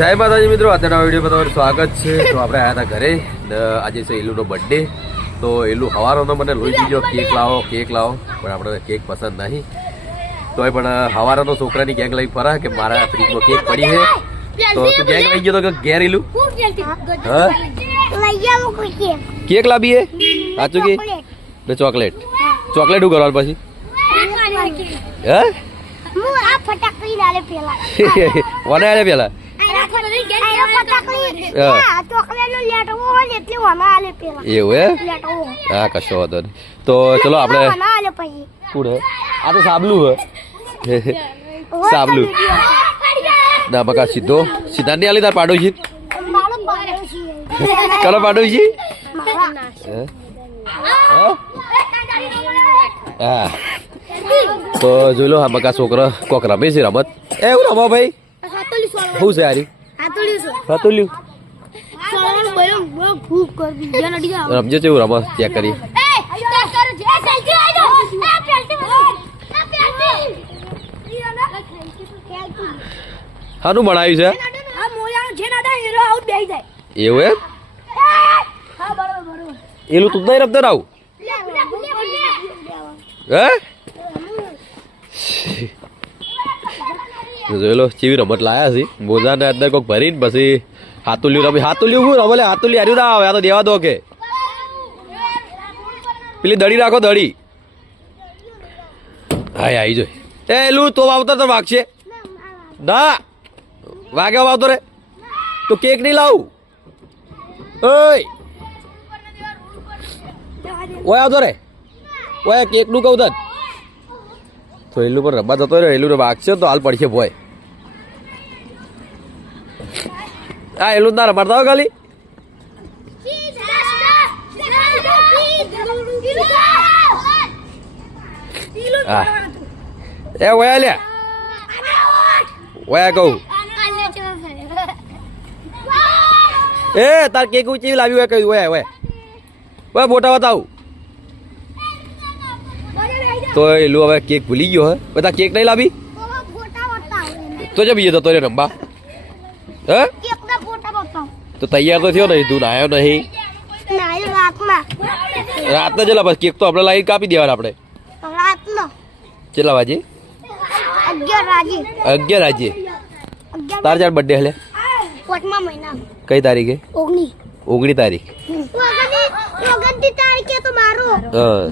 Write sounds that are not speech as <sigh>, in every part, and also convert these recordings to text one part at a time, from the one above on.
જય માતાજી મિત્રો અત્યારના વીડિયો તમારું સ્વાગત છે. તો આપણે આવ્યા હતા ઘરે. આજે છે એલુનો બર્થડે તો એલું હવારોનો મને લોહી દીધો કેક લાવો કેક લાવો. પણ આપણે કેક પસંદ નહીં. તોય પણ હવારોનો છોકરાની ગેંગ લઈ ફરા કે મારા ફ્રીજમાં કેક પડી છે. તો તું ગેંગ લઈ ગયો તો કે ઘેર એલું? હા? કેક લાવીએ? સાચું કે? ને ચોકલેટ. ચોકલેટ શું કરવાનું પછી? હે <laughs> કોને આલે પેલા? એવું હે હા કશો વાંધો નહીં તો ચલો આપણે કોણ હે આ તો સાબલું હે સાબલું ના બકા સીધો સીધા નહીં આલી તાર પાડોશી કલો પાડોશી હે? હે? હા તો જોઈ લો આ બકા છોકરો કોક રમે છે રમત એ એવું રમો ભાઈ શું છે યારી ફતુલ્યું રમજો છે. એવું રમો ચેક કરી શાનું બનાવ્યું છે. એવું એમ? એલું તું નહીં રમતો આવું? હે? જોઈ ચીવી રમત લાયા છે મોજાને અંદર કોઈક ભરીને પછી હાતુલ્યું રમી. હાતુલ્યું હું રમલે હાતુલી હાર્યું ના આવે, આ તો દેવા દો કે. પેલી દડી રાખો દડી. હા આવી જોઈ. એ એલું તો વાવતર તો વાગશે. ના. વાગે વાવતો રે. તો કેક નહીં લાવું. ઓય. ઓય, આવતો રે. ઓય કેકનું કહું તન. તો એલું પર રબ્બા જતો રહ્યો. એલું વાગશે તો હાલ પડશે ભોય. આ એલું ના રમાડતા હો ખાલી. હા. એ વયા લે ઓયા કહું. એ તાર કેક ઉચી લાવ્યું હોય કહ્યું. ઓયા ઓય મોટા બતાવું. તો એલું હવે કેક ભૂલી ગયો હે. બધા કેક નહીં લાવી? તો જમ જતો તો રંબા હે? તો તૈયાર તો થયો નહીં તું નાયો નહીં. રાતના ચલા બસ કેક તો આપણે લાવી કાપી દેવાના આપણે. ચેલા વાજે? અગિયાર વાજે. તાર ચાર બર્થડે હલે કઈ તારીખે? ઓગણી. તારીખ. ઓગણતી તારીખે તો મારો. હા.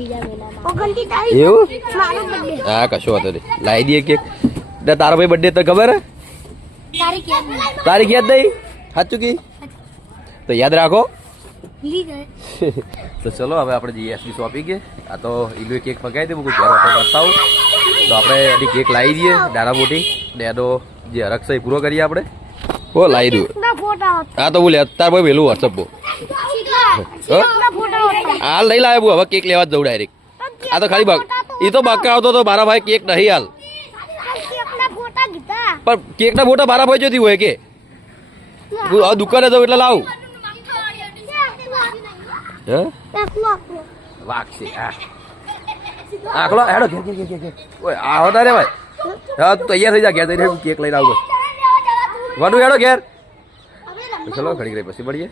ઓગણતી તારીખ. એવું? મારો બર્થડે હા કશો વાંધો નહીં. લાવી દઈએ કેક ને તારો ભાઈ બર્થડે તો ખબર? તારીખ યાદ નહીં. સાચું કી? તો યાદ રાખો. તો ચલો હવે આપણે જઈએ એસબી શોપિંગ કે. આ તો ઈલુએ કેક પકાવી દે હું ઘેર બતાવું તો આપણે એની કેક લાવી દઈએ નાના મોટી. ને એનો જે હરક છે પૂરો કરીએ આપણે. હો લાવી દઉં. હા તો બોલે અત્યારે ભાઈ વહેલું વોટ્સઅપ બહુ હાલ લઈ લાવે હું હવે કેક લેવા જ જવું ડાયરેક્ટ આ તો ખાલી બક એ તો બકા આવતો તો મારા ભાઈ કેક નહીં હાલ. પણ કેક ના ફોટા મારા ભાઈ જોતી હોય કે? દુકાને જવું એટલે લાવું. આખલો હેડો ઓય આવો તારે ભાઈ. હા તું તૈયાર થઈ જા ઘેર જઈને કેક લઈને આવું વનુ હેડો ઘેર. ચલો ઘડી ઘડી પછી મળીએ.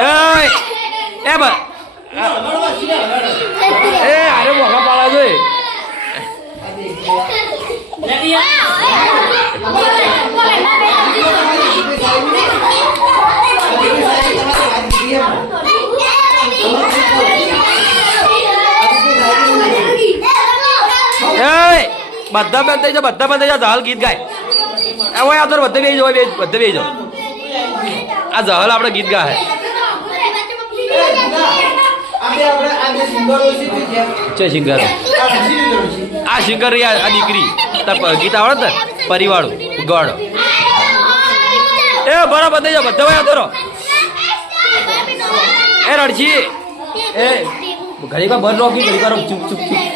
એય, એ બા એ અરે મોઘા પાડા જોઈ એય બધા બંધ થઈ જાઓ, બધા બંધ થઈ જાઓ જહલ ગીત ગાય. એવો આ તો બધે બે જાવ બધે બે જાવ આ જહલ આપણે ગીત ગાય છે સિંગર આ સિંગર આ દીકરી. ગીત આવડે ને પરિવાળું. ગઢ. એ બરાબર થઈ જાઓ, બધા હોય આવતો એ રણજી એ. ઘડી વાર બંધ રોકી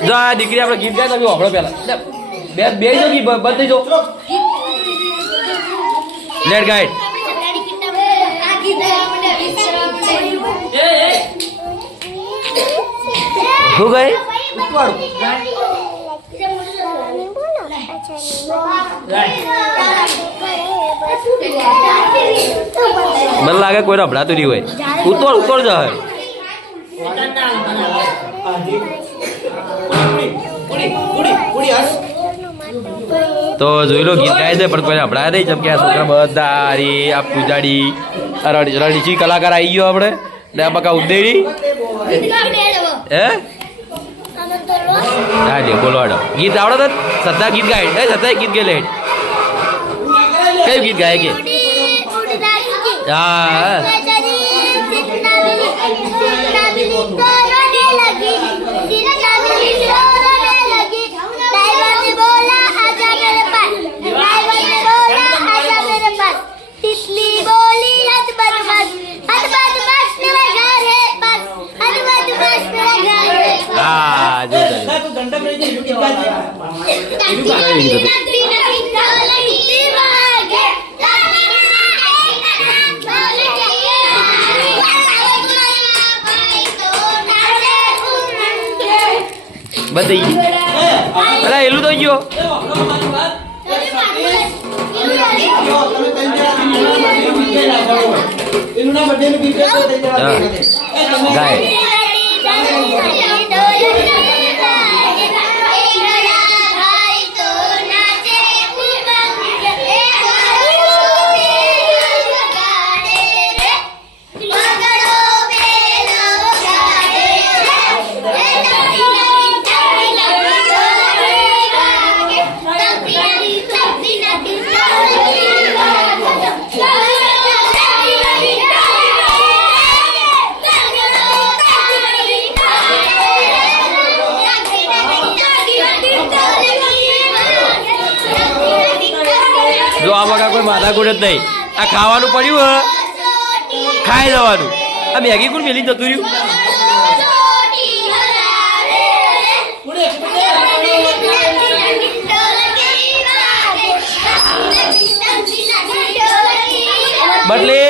જો આ દીકરી આપણે ગીત ગાય તમે વાપરો પહેલા બે બે જો ગીત બંધ થઈ જો લેટ ગાઈડ શું ગઈ મને લાગે કોઈ રભડાતું નહીં હોય ઉતોડ ઉતોડ જાય તો જોઈ લો ગીત ગાય છે પણ કોઈ હભળાય નહીં જેમ કે આ છોકરા બધા હારી આ પૂજાડી રણજી કલાકાર આવી ગયો આપણે. ને આ બકા ઉદેડી? હે? હા લે બોલો હાડો ગીત આવડે તો સદ્દા ગીત ગાય એ સદ્દા ગીત ગયેલે કયું ગીત ગાય કે? હા બધી અલા એલું તો ગયો ગાય જો બગા જ નહીં. આ ખાવાનું પડ્યું હે. ખાઈ જવાનું. આ મેગી કોણ મેલી જતું રહ્યું? બદલે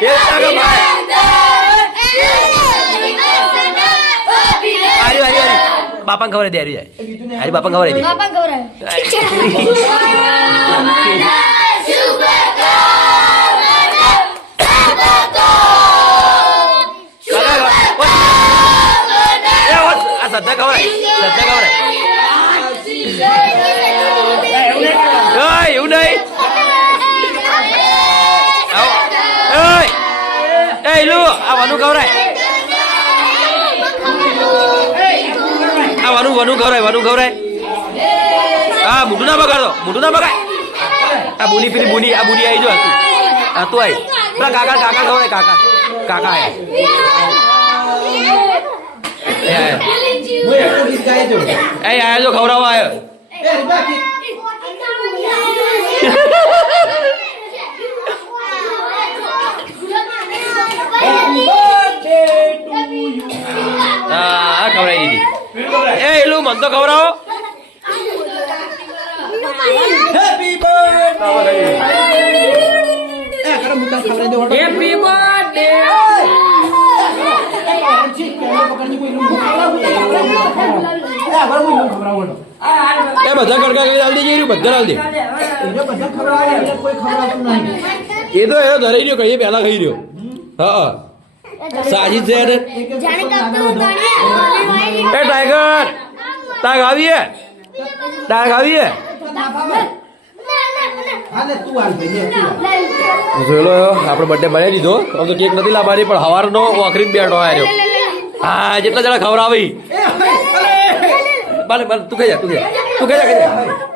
એ તારો ભાઈ હારી હારી હારી બાપાને ખબર દે હારી જાય હારી બાપાને ખબર દે બાપા ગૌરવ એ ઓસ આ સદ્દા ખબર સદ્દા ખબર ઓય એવું નહીં આવો ઓય એ ઇલુ આ વાનું ખવરાય આ વાનું ખવરાય વનુ ખવરાય હા મોઢું ના બગાડો મોઢું ના બગાડ. આ બુની પેલી બુની આ બુની આવી જો હતું હા તું આવી પેલા કાકા કાકા ખવરાય કાકા. કાકા આયા. એ આયા. જો ખવડાવવા આવ્યો એ તો ખવડાવો હેપી બર્થડે એ બધા કડકા કરી હાલ જઈ રહ્યું? બધા હાલ દે એ તો એનો ધરાઈ રહ્યો કહીએ પહેલા ખાઈ રહ્યો. હા સાજી છે એ ટાઈગર! તાગ આવીએ તાગ આવીએ. જોઈ લો આપણે બર્થડે બનાવી દીધો. આમ તો કેક નથી લાવવાની પણ હવારનો વાખરી બેઠો આવ્યો હા જેટલા જણા ખવડાવી. અરે, અરે. ભલે. ભલે તું કહી જા તું કહી જા. તું કહી જા કહી જા.